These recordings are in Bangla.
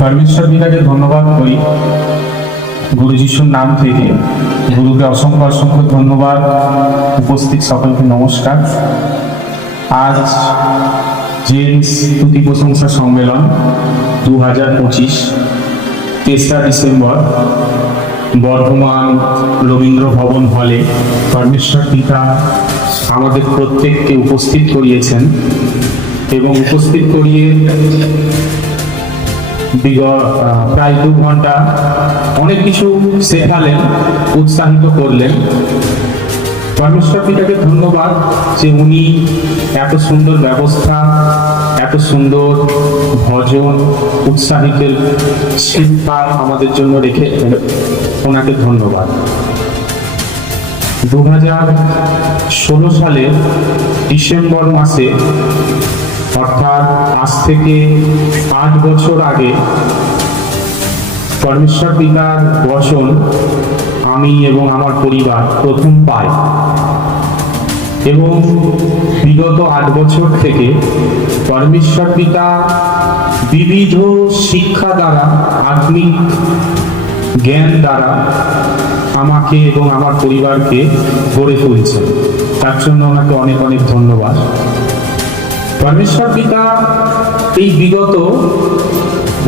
পরমেশ্বর পিতাকে ধন্যবাদ করি গুরু যিশুর নাম থেকে। গুরুকে অসংখ্য অসংখ্য ধন্যবাদ। উপস্থিত সকলকে নমস্কার। আজ জেমস স্তুতি প্রশংসা সম্মেলন 2025 তেসরা ডিসেম্বর বর্ধমান রবীন্দ্র ভবন হলে পরমেশ্বর পিতা আমাদের প্রত্যেককে উপস্থিত করিয়েছেন এবং উপস্থিত করিয়ে প্রায় 2 ঘন্টা অনেক কিছু শেখালেন, উৎসাহিত করলেন। পরমেশ্বর পিতাকে ধন্যবাদ যে উনি এত সুন্দর ব্যবস্থা, এত সুন্দর ভজন, উৎসাহিতের শিক্ষা আমাদের জন্য রেখেছেন। ওনাকে ধন্যবাদ। 2016 সালে ডিসেম্বর মাসে, অর্থাৎ আজ থেকে 8 বছর আগে পরমেশ্বর পিতার বচন আমি এবং আমার পরিবার প্রথম পাই এবং বিগত 8 বছর থেকে পরমেশ্বর পিতা বিবিধ শিক্ষা দ্বারা, আত্মিক জ্ঞান দ্বারা আমাকে এবং আমার পরিবারকে গড়ে তুলছেন। তার জন্য ওনাকে অনেক অনেক ধন্যবাদ। পরমেশ্বর পিতা এই বিগত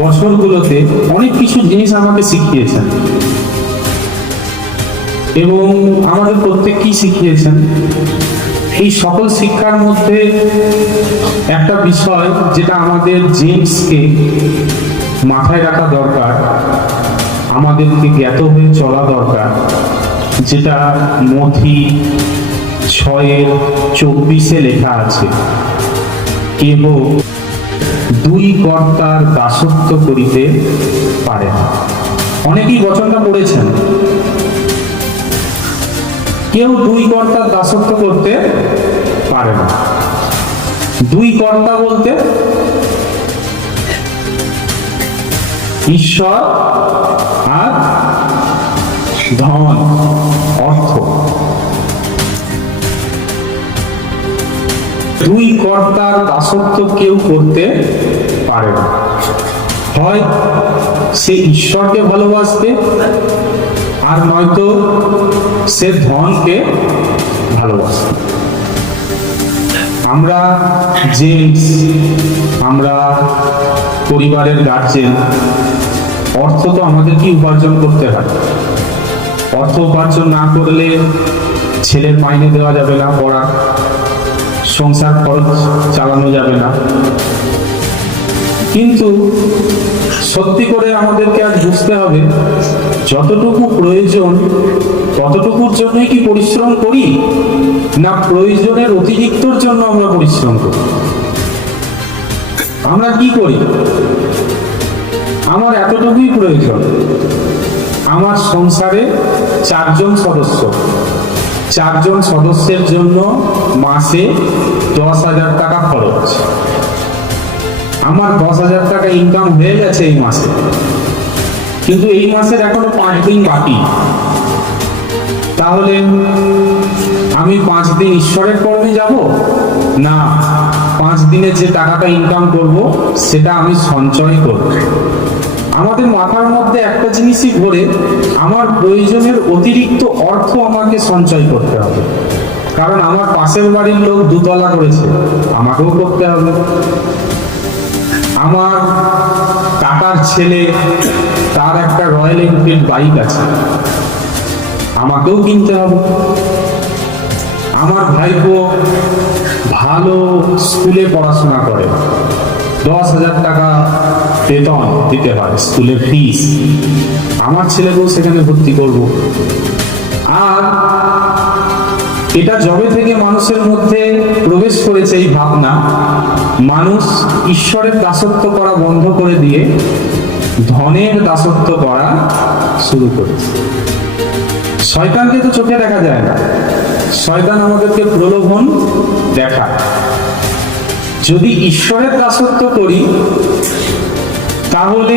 বছরগুলোতে অনেক কিছু জিনিস আমাকে শিখিয়েছেন এবং আমাদের প্রত্যেককেই শিখিয়েছেন। এই সকল শিক্ষার মধ্যে একটা বিষয় যেটা আমাদের জেমসকে মাথায় রাখা দরকার, আমাদেরকে জ্ঞাত হয়ে চলা দরকার, যেটা মথি 6:24 লেখা আছে, কেহ 2 কর্তার দাসত্ব করিতে পারে না। অনেকেই বচনটা পড়েছেন। কেউ 2 কর্তার দাসত্ব করতে পারে না। 2 কর্তা বলতে ঈশ্বর আর ধন, অর্থ। 2 কর্তার দাসত্ব কেউ করতে পারে না। হয় সে ঈশ্বরকে ভালোবাসবে, আর নয়তো সে ধনকে ভালোবাসবে। আমরা জেমস, আমরা পরিবারের গার্জেন, অর্থ তো আমাদেরকে উপার্জন করতে হয়। অর্থ উপার্জন না করলে ছেলের মাইনে দেওয়া যাবে না, পড়ার সংসার খরচ চালানো যাবে না। কিন্তু সত্যি করে আমাদেরকে আজ বুঝতে হবে, যতটুকু প্রয়োজন ততটুকুর জন্যই কি পরিশ্রম করি, না প্রয়োজনের অতিরিক্তর জন্য আমরা পরিশ্রম করি? আমরা কি করি? আমার এতটুকুই প্রয়োজন। আমার সংসারে 4 জন সদস্য, 4 জন সদস্যের জন্য মাসে 10,000 টাকা খরচ। আমার 10,000 টাকা ইনকাম হয়ে গেছে এই মাসে, কিন্তু এই মাসের এখনো 5 দিন বাকি। তাহলে আমি 5 দিন ঈশ্বরের কর্মে যাব না 5 দিনে যে টাকাটা ইনকাম করব সেটা আমি সঞ্চয় করব? আমাদের মাথার মধ্যে একটা জিনিসই ঘোরে, আমার প্রয়োজনের অতিরিক্ত অর্থ আমাকে সঞ্চয় করতে হবে। কারণ আমার পাশের বাড়ির লোক 2 তলা করেছে, আমাকেও করতে হবে। আমার কাকার ছেলে, তার একটা রয়্যাল এনফিল্ড বাইক আছে, আমাকেও কিনতে হবে। আমার ভাইপো ভালো স্কুলে পড়াশোনা করে, 10,000 টাকা বেতন দিতে হয়, স্কুলের ফিস। আমার ছেলেকেও সেখানে ভর্তি করব। আর এটা যবে থেকে মানুষের মধ্যে প্রবেশ করেছে এই ভাবনা, মানুষ ঈশ্বরের দাসত্ব করা বন্ধ করে দিয়ে ধনের দাসত্ব করা শুরু করেছে। শয়তানকে তো চোখে দেখা যায় না, শয়তান আমাদেরকে প্রলোভন দেখায়। যদি ঈশ্বরের দাসত্ব করি তাহলে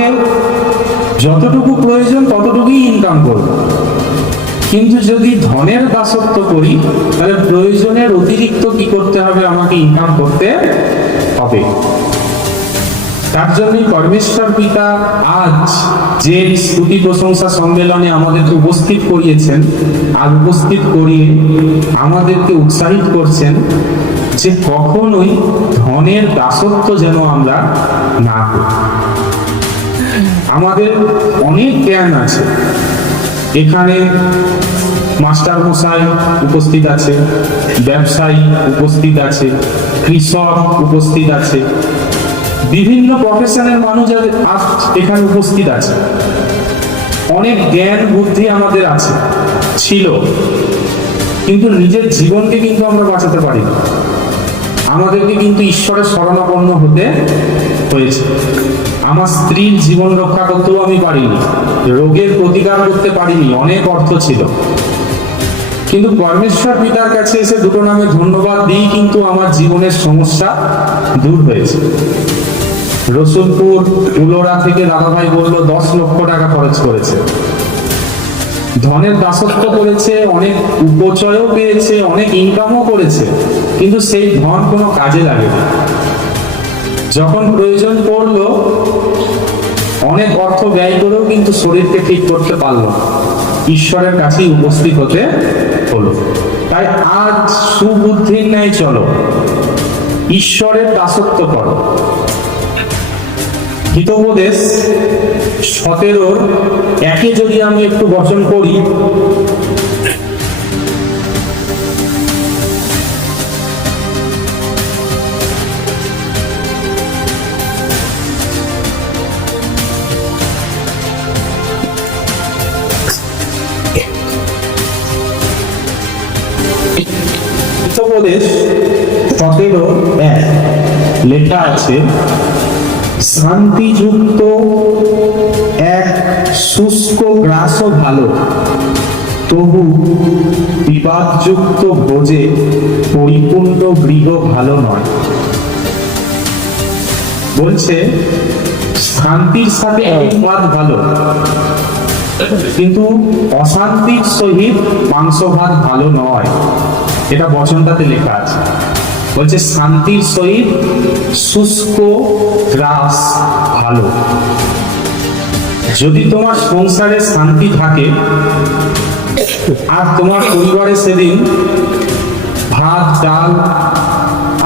যতটুকু প্রয়োজন ততটুকুই ইনকাম করব, কিন্তু যদি ধনের দাসত্ব করি তাহলে প্রয়োজনের অতিরিক্ত কি করতে হবে? আমাকে ইনকাম করতে হবে। তার জন্যই পরমেশ্বর পিতা আজ যে স্তুতি প্রশংসা সম্মেলনে আমাদেরকে উপস্থিত করিয়েছেন আর উপস্থিত করিয়ে আমাদেরকে উৎসাহিত করছেন যে কখনোই ধনের দাসত্ব যেন আমরা না করি। আমাদের অনেক জ্ঞান আছে, এখানে মাস্টার মশাই উপস্থিত আছে, ব্যবসায়ী উপস্থিত আছে, কৃষক উপস্থিত আছে, বিভিন্ন প্রফেশনের মানুষ এখানে উপস্থিত আছে। অনেক জ্ঞান বুদ্ধি আমাদের আছে, ছিল, কিন্তু নিজের জীবনকে কিন্তু আমরা বাঁচাতে পারি না। আমাদেরকে কিন্তু ঈশ্বরের শরণাপন্ন হতে হয়েছে। আমার স্ত্রীর জীবন রক্ষা করতেও আমি পারিনি, রোগের প্রতিকার করতে পারিনি, অনেক অর্থ ছিল, কিন্তু পরমেশ্বর পিতার কাছে এসে দুটো নামে ধন্যবাদ দিই কিন্তু আমার জীবনের সমস্যা দূর হয়েছে। রসুলপুর উলোরা থেকে দাদাভাই বললো 10 লক্ষ টাকা খরচ করেছে, ধনের দাসত্ব করেছে, অনেক উপচয়ও পেয়েছে, অনেক ইনকামও করেছে, কিন্তু সেই ধন কোনো কাজে লাগেনি। যখন প্রয়োজন পড়লো অনেক অর্থ ব্যয় করেও কিন্তু শরীরকে ঠিক করতে পারলো, ঈশ্বরের কাছেই উপস্থিত হতে হলো। তাই আজ সুবুদ্ধির ন্যায় চলো, ঈশ্বরের দাসত্ব করো। হিতোপদেশ 17:1 যদি আমি একটু বচন করি, হিতোপদেশ 17:1 লেখা আছে, শান্তিযুক্ত এক শুষ্ক গ্রাসও ভালো, তবু বিবাদযুক্ত ভোজে পরিপূর্ণ গৃহ ভালো নয়। বলছে শান্তির সাথে ভাত ভালো, কিন্তু অশান্তির সহিত মাংস ভাত ভালো নয়। এটা বচনটাতে লেখা আছে। বলছে শান্তির সহিত শুষ্ক গ্রাস ভালো। যদি তোমার সংসারে শান্তি থাকে আর তোমার পরিবারে সেদিন ভাত ডাল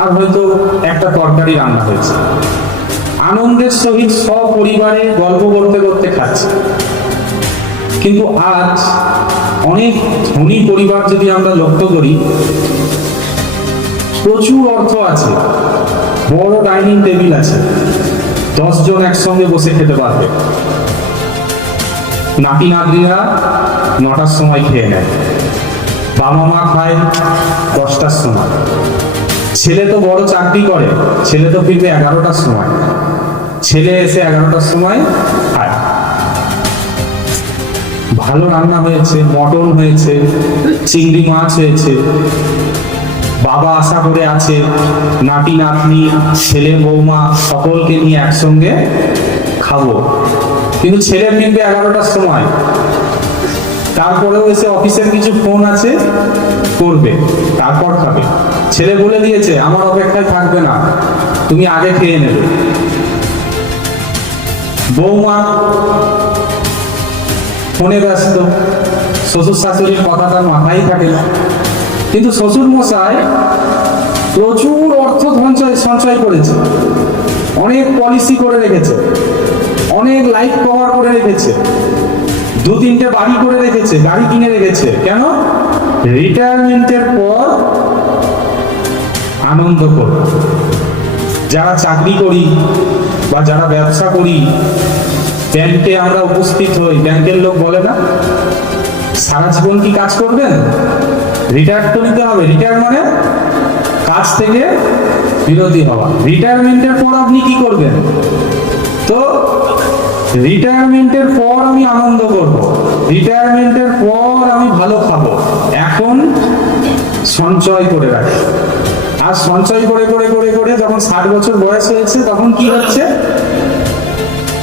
আর হয়তো একটা তরকারি রান্না হয়েছে, আনন্দের সহিত সপরিবারে গল্প করতে করতে খাচ্ছে, কিন্তু আজ অনেক ধনী পরিবার যদি আমরা লক্ষ্য করি, প্রচুর অর্থ আছে, বড় ডাইনিং টেবিল আছে, 10 জন একসঙ্গে বসে খেতে পারবে, নাতি নাতনিরা 9টার সময় খেয়ে নেয়, বাবা মা খায় 10টার সময়, ছেলে তো বড় চাকরি করে, ছেলে তো ফিরবে 11টার সময়, ছেলে এসে 11টার সময় খায়। ভালো রান্না হয়েছে, মটন হয়েছে, চিংড়ি মাছ হয়েছে, বাবা আশা করে আছে নাতি নাতনি ছেলে বৌমা সকলকে নিয়ে একসঙ্গে খাবো, কিন্তু ছেলে ফিরবে 11টার সময়, তারপরেও এসে অফিসের কিছু ফোন আছে করবে, তারপর খাবে। ছেলে বলে দিয়েছে আমার অপেক্ষায় থাকবে না, তুমি আগে খেয়ে নেবে। বৌমা ফোনে ব্যস্ত, শ্বশুর শাশুড়ির কথা তার মাথায় থাকে না, কিন্তু শ্বশুর মশাই প্রচুর অর্থ সঞ্চয় করেছে, অনেক পলিসি করে রেখেছে, অনেক লাইফ কভার করে রেখেছে, 2-3টে বাড়ি করে রেখেছে, গাড়ি কিনে রেখেছে। কেন? রিটায়ারমেন্টের পর আনন্দ করব। যারা চাকরি করি বা যারা ব্যবসা করি, ব্যাংকে আমরা উপস্থিত হই, ব্যাংকের লোক বলে না সারা জীবন কি কাজ করবেন, রিটায়ার তো নিতে হবে। রিটায়ার মানে কাজ থেকে বিরতি হওয়া। রিটায়ারমেন্টের পর আপনি কি করবেন? তো রিটায়ারমেন্টের পর আমি আনন্দ করব, রিটায়ারমেন্টের পর আমি ভালো খাবো, এখন সঞ্চয় করে রাখি। আর সঞ্চয় করে করে করে করে যখন 60 বছর বয়স হয়েছে তখন কি হচ্ছে,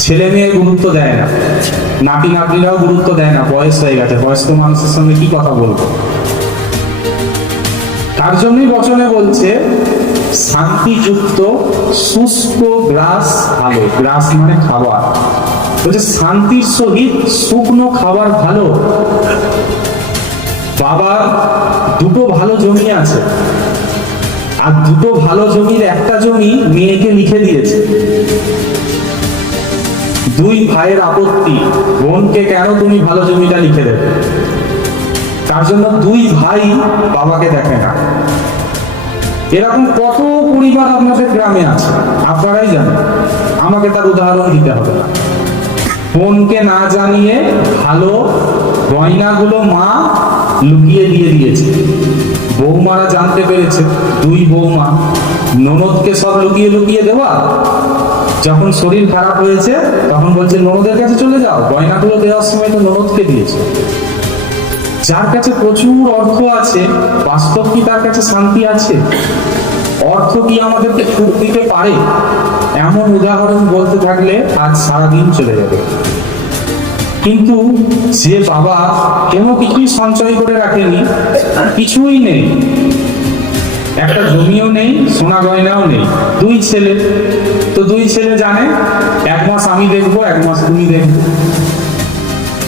ছেলে মেয়ে গুরুত্ব দেয় না, নাতি নাতনিরাও গুরুত্ব দেয় না, বয়স হয়ে গেছে, বয়স্ক মানুষের সঙ্গে কি কথা বলবো। তার জন্যই বচনে বলছে শান্তিযুক্ত শুষ্ক গ্রাস ভালো। গ্রাস মানে খাবার, বলছে শান্তির সহিত শুকনো খাবার ভালো। বাবার দুটো ভালো জমি আছে, আর দুটো ভালো জমির একটা জমি মেয়েকে লিখে দিয়েছে। দুই ভাইয়ের আপত্তি, বোনকে কেন তুমি ভালো জমিটা লিখে দেবে? তার জন্য দুই ভাই বাবাকে দেখে না। এরকম কত পরিবার আপনাদের গ্রামে আছে, আপনারাই জানেন, আমাকে তার উদাহরণ দিতে হবে না। বোনকে না জানিয়ে ভালো গয়নাগুলো মা লুকিয়ে দিয়ে দিয়েছে। বৌমারা জানতে পেরেছে, দুই বৌমা ননদকে সব লুকিয়ে লুকিয়ে দেওয়া। যখন শরীর খারাপ হয়েছে তখন বলছে ননদের কাছে চলে যাও, গয়নাগুলো দেওয়ার সময় তো ননদকে দিয়েছে। যার কাছে প্রচুর অর্থ আছে, বাস্তব কি তার কাছে শান্তি আছে? অর্থ কি আমাদেরকে সুখ দিতে পারে? এমন উদাহরণ বলতে থাকলে আজ সারাদিন চলে যাবে। কিন্তু যে বাবা কোনো কিছুই সঞ্চয় করে রাখেনি, কিছুই নেই, একটা জমিও নেই, সোনা গয়নাও নেই, দুই ছেলে, তো দুই ছেলে জানে এক মাস আমি দেখবো, এক মাস তুমি দেখবো,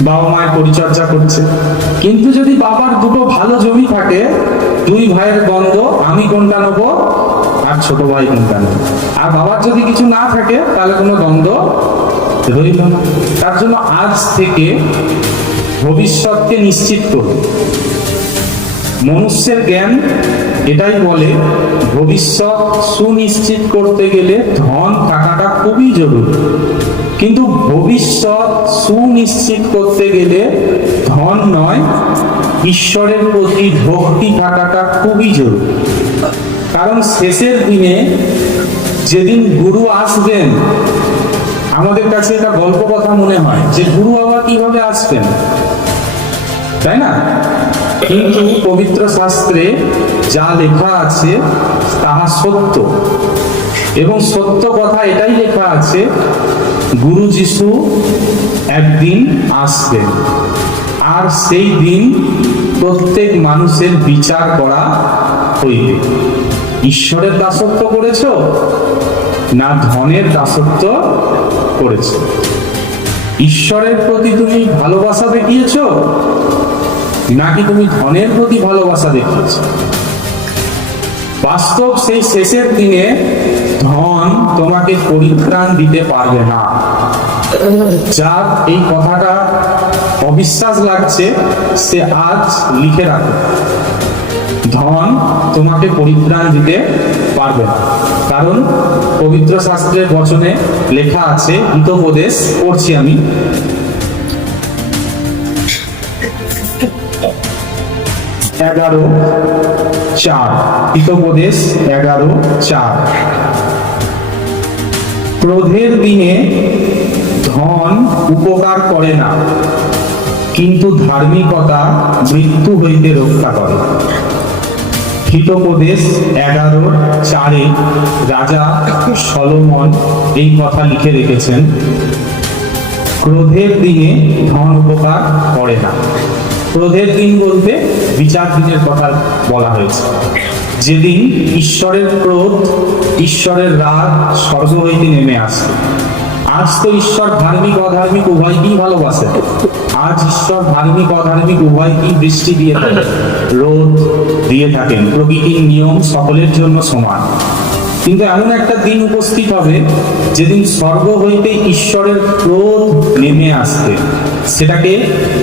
বাবা মায়ের পরিচর্যা করছে। কিন্তু যদি বাবার দুটো ভালো জমি থাকে, দুই ভাইয়ের দ্বন্দ্ব, আমি কোনটা নেবো আর ছোট ভাই কোনটা নেবো। আর বাবার যদি কিছু না থাকে তাহলে কোনো দ্বন্দ্ব রইল না। তার জন্য আজ থেকে ভবিষ্যৎকে নিশ্চিত করুন। মনুষ্যের জ্ঞান এটাই বলে, ভবিষ্যৎ সুনিশ্চিত করতে গেলে ধন থাকাটা খুবই জরুরি। কিন্তু ভবিষ্যৎ সুনিশ্চিত করতে গেলে ধন নয়, ঈশ্বরের প্রতি ভক্তি থাকাটা খুবই জরুরি। কারণ শেষের দিনে যেদিন গুরু আসবেন, আমাদের কাছে এটা গল্প কথা মনে হয় যে গুরু আবার কিভাবে আসবেন, তাই না? কিন্তু পবিত্র শাস্ত্রে যা লেখা আছে তাহা সত্য, এবং সত্য কথা এটাই লেখা আছে, গুরু যিশু একদিন আসবেন, আর সেই দিন প্রত্যেক মানুষের বিচার করা হইবে। ঈশ্বরের দাসত্ব করেছ না ধনের দাসত্ব করেছ? ঈশ্বরের প্রতি তুমি ভালোবাসা দেখিয়েছ নাকি তুমি ধনের প্রতি ভালোবাসা দেখিয়েছ? বাস্তব সেই শেষের দিনে ধন তোমাকে পরিত্রাণ দিতে পারবে না। যার এই কথাটা অবিশ্বাস লাগছে সে আজ লিখে রাখো, ধন তোমাকে পরিত্রাণ দিতে পারবে না। কারণ পবিত্র শাস্ত্রের বচনে লেখা আছে, হিতোপদেশ পড়ছি আমি, হিতোপদেশ 11:4, ক্রোধের দিনে ধন উপকার করে না, কিন্তু ধার্মিকতা মৃত্যু হইতে রক্ষা করে। হিতোপদেশ 11:4 রাজা সলোমন এই কথা লিখে রেখেছেন, ক্রোধের দিনে ধন উপকার করে না। ক্রোধের দিন বলতে বিচার দিনের কথা বলা হয়েছে, যেদিন ঈশ্বরের ক্রোধ, ঈশ্বরের রাগ স্বর্গ হইতে নেমে আসে। আজ তো ঈশ্বর ধার্মিক অধার্মিক উভয়কেই ভালোবাসে। আজ ঈশ্বর ধার্মিক অধার্মিক উভয়কেই বৃষ্টি দিয়ে থাকেন, রোদ দিয়ে থাকেন, প্রকৃতির নিয়ম সকলের জন্য সমান। কিন্তু এমন একটা দিন উপস্থিত হবে যেদিন স্বর্গ হইতে ঈশ্বরের ক্রোধ নেমে আসবে, সেটাকে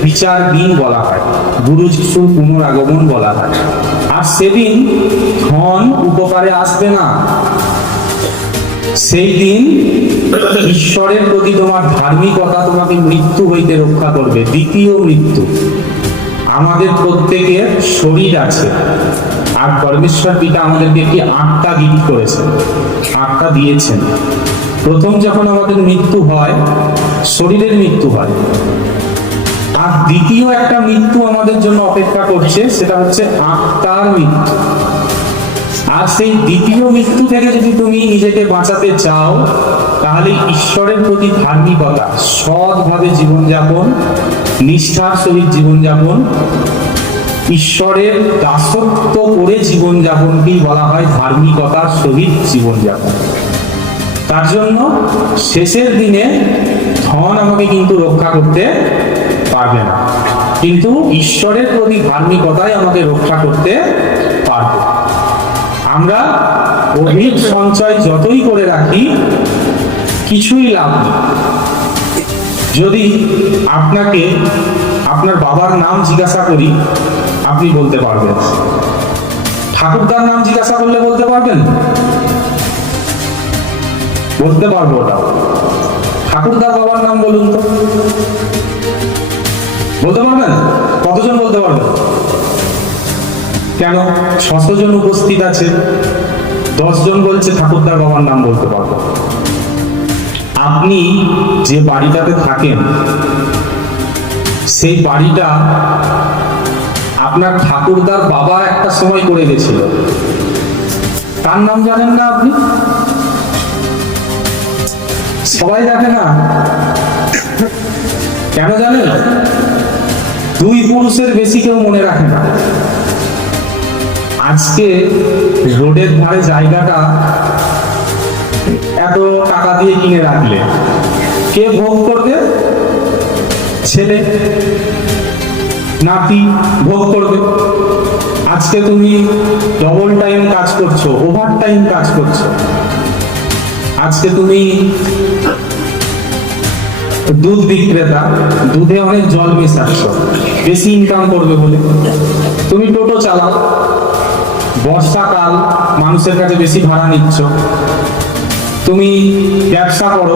বিচার দিন বলা হয়, গুরু যিশুর পুনরাগমন বলা হয়। আর সেদিন ধন উপকারে আসবে না। সেই দিন ঈশ্বরের প্রতি তোমার ধার্মিকতা তোমাকে মৃত্যু হইতে রক্ষা করবে। দ্বিতীয় মৃত্যু। আমাদের প্রত্যেকের শরীর আছে, আর পরমেশ্বর পিতা আমাদেরকে একটি আত্মা গিফট করেছেন, আত্মা দিয়েছেন। প্রথম যখন আমাদের মৃত্যু হয়, শরীরের মৃত্যু হয়, আর দ্বিতীয় একটা মৃত্যু আমাদের জন্য অপেক্ষা করছে, সেটা হচ্ছে আত্মার মৃত্যু। আর সেই দ্বিতীয় মৃত্যু থেকে যদি তুমি নিজেকে বাঁচাতে চাও, তাহলে ঈশ্বরের প্রতি ধার্মিকতা, সৎভাবে জীবনযাপন, নিষ্ঠার সহিত জীবনযাপন ঈশ্বরের দাসত্ব করে জীবনযাপনকেই বলা হয় ধার্মিকতার সহিত জীবনযাপন। তার জন্য শেষের দিনে ধন আমাকে কিন্তু রক্ষা করতে পারবে না, কিন্তু ঈশ্বরের প্রতি ধার্মিকতাই আমাকে রক্ষা করতে পারবে। আমরা অধিক সঞ্চয় যতই করে রাখি কিছুই লাভ নেই। যদি আপনাকে আপনার বাবার নাম জিজ্ঞাসা করি, আপনি বলতে পারবেন। ঠাকুরদার নাম জিজ্ঞাসা করলে বলতে পারবেন? বলতে পারবো ওটা। ঠাকুরদার বাবার নাম বলুন তো, বলতে পারবেন? কতজন বলতে পারবেন? কেন? 600 জন উপস্থিত আছে, 10 জন বলছে ঠাকুরদার বাবার নাম বলতে পারবো। আপনি যে বাড়িটাতে থাকেন সেই বাড়িটা আপনার ঠাকুরদার বাবা একটা সময় করে গেছিল, তার নাম জানেন না আপনি? সবাই জানে না। কেন জানেন? 2 পুরুষের বেশি কেউ মনে রাখে না। আজকে রোডের ধারে জায়গাটা এত টাকা দিয়ে কিনে রাখলে কে ভোগ করবে? ছেলে নাতি ভোগ করবে। আজকে তুমি ডবল টাইম কাজ করছো, ওভার টাইম কাজ করছো। আজকে তুমি দুধ বিক্রেতা, দুধে অনেক জল মেশাচ্ছ বেশি ইনকাম করবে বলে। তুমি টোটো চালাও, বর্ষাকাল মানুষের কাছে বেশি ভাড়া নিচ্ছ। তুমি ব্যবসা করো,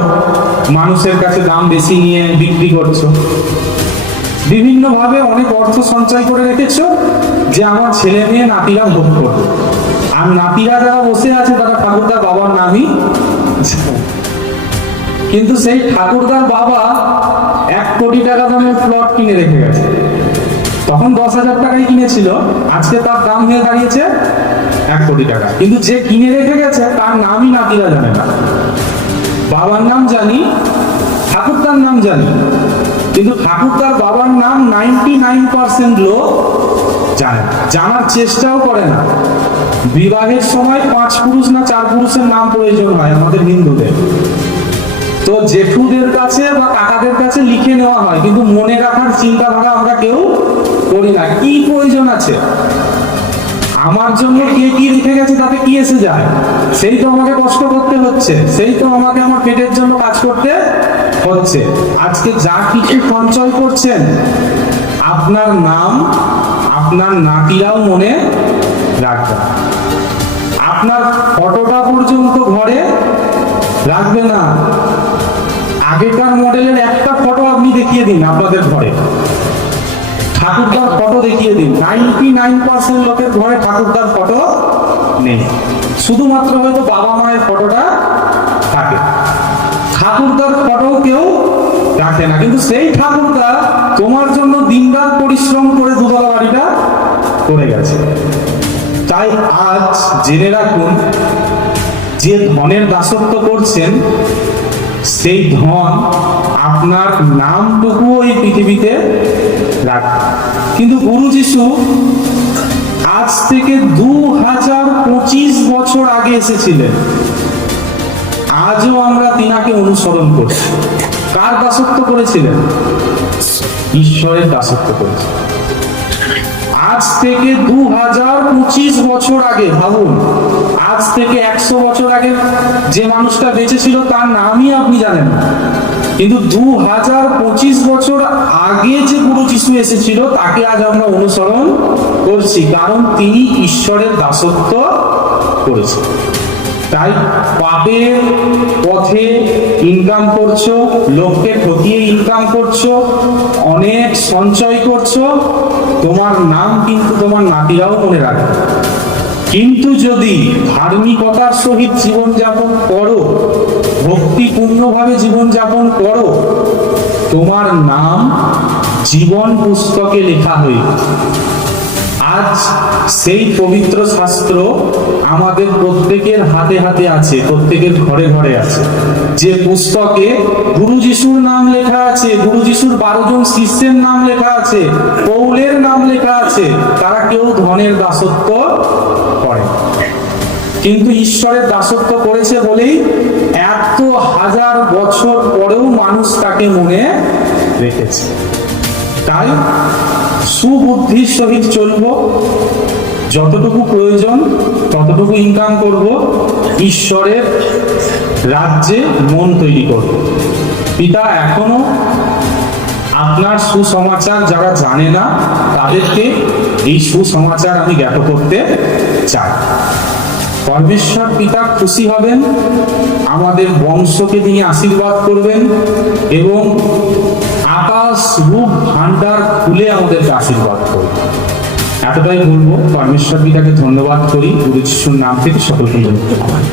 মানুষের কাছে দাম বেশি নিয়ে বিক্রি করছো। বিভিন্ন ভাবে অনেক অর্থ সঞ্চয় করে রেখেছো যে আমার ছেলে মেয়ে নাতিরা ভোগ করবে। আর নাতিরা যারা বসে আছে তারা ঠাকুরদার বাবার নামই, কিন্তু সেই ঠাকুরদার বাবা 1 কোটি টাকা দামের প্লট কিনে রেখে গেছে। তখন 10,000 টাকায় কিনেছিল, আজকে তার দাম হয়ে দাঁড়িয়েছে 1 কোটি টাকা। কিন্তু যে কিনে রেখে গেছে তার নামই নাতিরা জানে না। বাবার নাম জানি, ঠাকুরদার নাম জানি, কিন্তু ঠাকুরদার বাবার নাম 99% লোক জানে না, জানার চেষ্টাও করে না। বিবাহের সময় 5 পুরুষ না 4 পুরুষের নাম প্রয়োজন হয় আমাদের হিন্দুদের, তো জেঠুদের কাছে বা কাকাদের কাছে লিখে নেওয়া হয়, কিন্তু মনে রাখার চিন্তা ভাবনা আমরা কেউ করি না। কি প্রয়োজন আছে? আমার জন্য কে কি লিখে গেছে তাতে কি এসে যায়? সেই তো আমাকে কষ্ট করতে হচ্ছে, সেই তো আমাকে আমার পেটের জন্য কাজ করতে হচ্ছে। আজকে যা কিছু সঞ্চয় করছেন, আপনার নাম আপনার নাতিরাও মনে রাখবে। আপনার ফটোটা পর্যন্ত ঘরে রাখবে না। আগেকার মডেলের একটা ফটো আপনি দেখিয়ে দিন আপনাদের ঘরে, ঠাকুরদার ফটো দেখিয়ে দিন, 99% লোকের ঘরে ঠাকুরদার ফটো নেই। শুধুমাত্র হয়তো বাবা মায়ের ফটোটা থাকে, ঠাকুরদার ফটো কেউ রাখে না। কিন্তু সেই ঠাকুরদা তোমার জন্য দিনরাত পরিশ্রম করে দুতলা বাড়িটা করে গেছে। তাই আজ জেনে রাখুন, যে ধনের দাসত্ব করছেন সেই ধন আপনার নামটুকু এই পৃথিবীতে রাখে। কিন্তু গুরু যিশু আজ থেকে 2025 বছর আগে এসেছিলেন, আজও আমরা তিনাকে অনুসরণ করছি। কার দাসত্ব করেছিলেন? ঈশ্বরের দাসত্ব করেছিলেন। আজ থেকে 2025 বছর আগে, ভাবুন, আজ থেকে 100 বছর আগে যে মানুষটা বেঁচে ছিল তার নামই আপনি জানেন না, কিন্তু 2025 বছর আগে যে গুরু যিশু এসেছিল তাকে আজ আমরা অনুসরণ করছি, কারণ তিনি ঈশ্বরের দাসত্ব করেছেন। তাই পাপের পথে ইনকাম করছো, লোককে ঠকিয়ে ইনকাম করছো, অনেক সঞ্চয় করছো, তোমার নাম কিন্তু তোমার নাতিরাও মনে রাখবে। কিন্তু যদি ধার্মিকতার সহিত জীবনযাপন করো, ভক্তিপূর্ণভাবে জীবনযাপন করো, তোমার নাম জীবন পুস্তকে লেখা হয়ে আজ সেই পবিত্র শাস্ত্র আমাদের প্রত্যেকের হাতে হাতে আছে, প্রত্যেকের ঘরে ঘরে আছে। যে পুস্তকে গুরু যিশুর নাম লেখা আছে, গুরু যিশুর 12 জন শিষ্যের নাম লেখা আছে, পৌলের নাম লেখা আছে, তারা কেউ ধনের দাসত্ব করে, কিন্তু ঈশ্বরের দাসত্ব করেছে বলেই এত হাজার বছর পরেও মানুষ তাকে মনে রেখেছে। তাই সুবুদ্ধির সহিত চলব, যতটুকু প্রয়োজন ততটুকু ইনকাম করব, ঈশ্বরের রাজ্যে মন তৈরি করব। পিতা এখনো আপনার সুসমাচার যারা জানে না তাদেরকে এই সুসমাচার আমি জ্ঞাত করতে চাই। পরমেশ্বর পিতা খুশি হবেন, আমাদের বংশকে তিনি আশীর্বাদ করবেন এবং আকাশ রূপ ভান্ডার খুলে আমাদেরকে আশীর্বাদ করবেন। এতটাই বলবো। পরমেশ্বর পিতাকে ধন্যবাদ করি, গুরু যিশুর নাম থেকে সকলকে ধন্যবাদ।